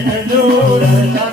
me llora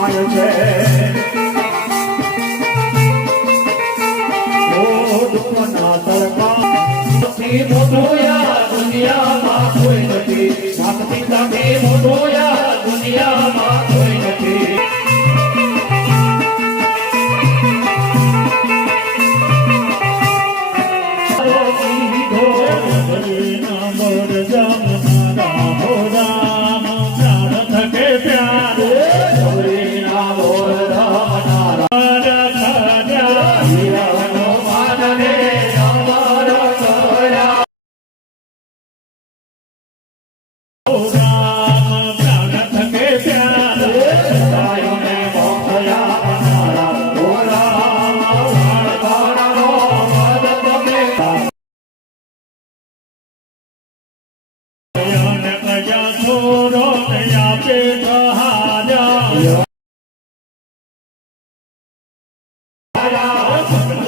my છે. મોઢુના તળપા મોટો યા દુનિયામાં કોઈ નથી. મોટો યા Thank you.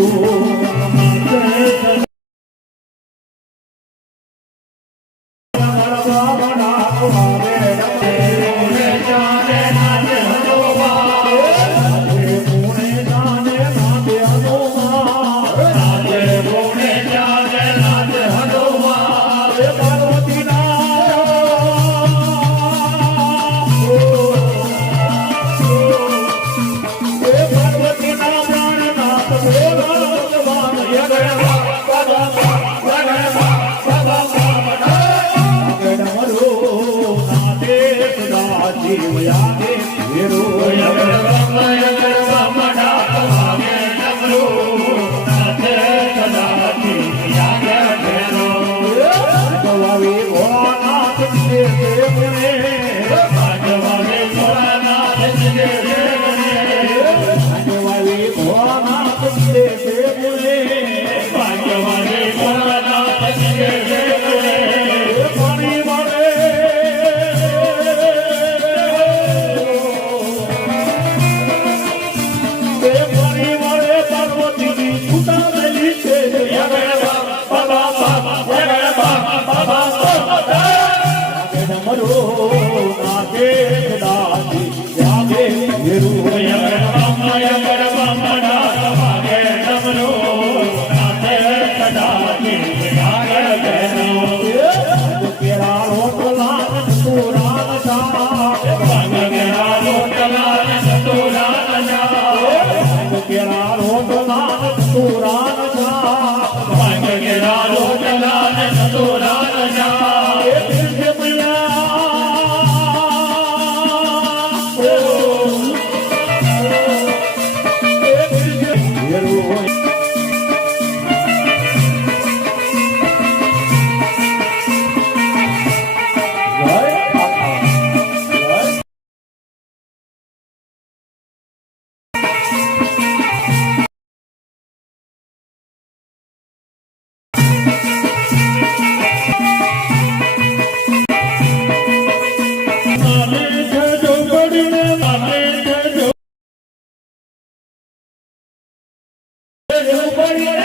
you. esperar gloria.